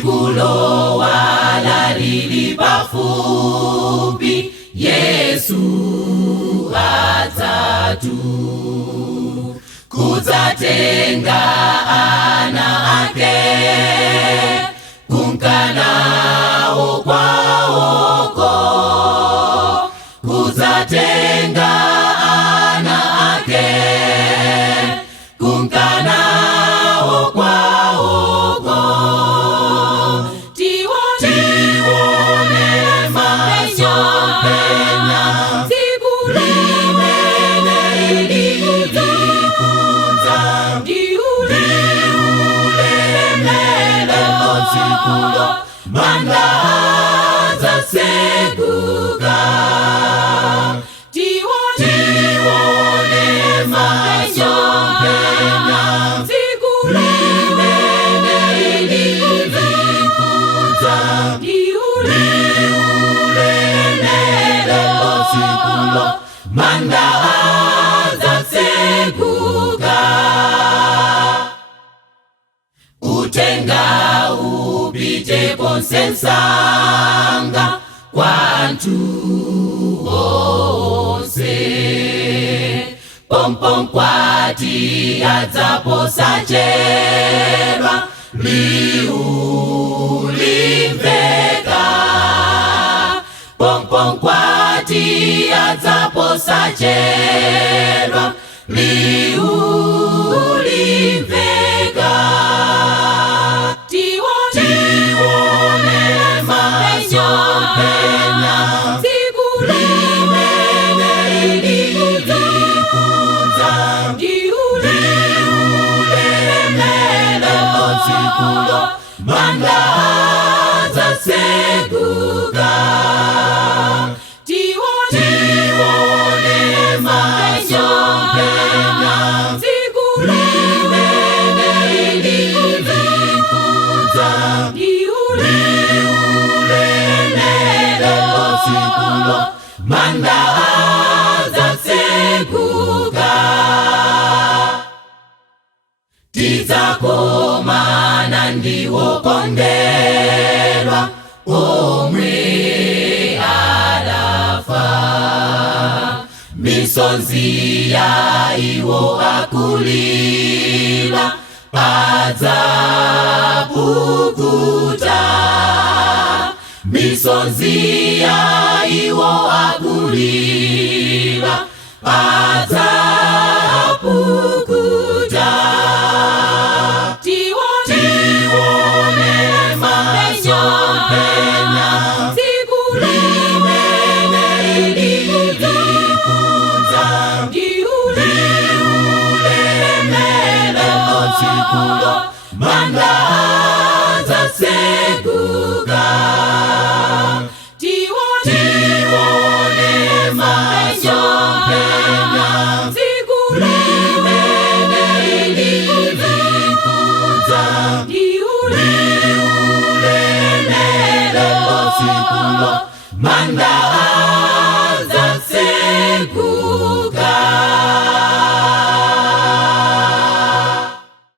Likulowa lili pafupi, Yesu atatu kuzatenga ana ake, kunkanao kwawoko, kuzatenga ana ake, kunkanao kwawoko. Tiwone maso penya, limene likuza, liulemele onsikulo, manda zasekuka. Tiwone maso penya, limene likuza, liulemele onsikulo, manda zasekuka. Utenga upite ponsensanga kwantu onse, pompom kwati adzaposachedwa, liulimveka. Pompom kwati adzaposachedwa, liulimveka. Tiwone maso penya, limene likuza, liulemele onsikulo, manda zasekuka. Tiwone maso penya, limene likuza, liulemele onsikulo, manda zasekuka. Tidzakomana ndiwo kondedwa, omwe adafa. Misonzi ya iwo akulira adzapukuta. Misonzi ya iwo akulira adzapukuta. Tiwone maso penya, limene likuza, liulemele onsikulo, manda zasekuka. Tiwone maso penya, limene likuza, liulemele onsikulo, manda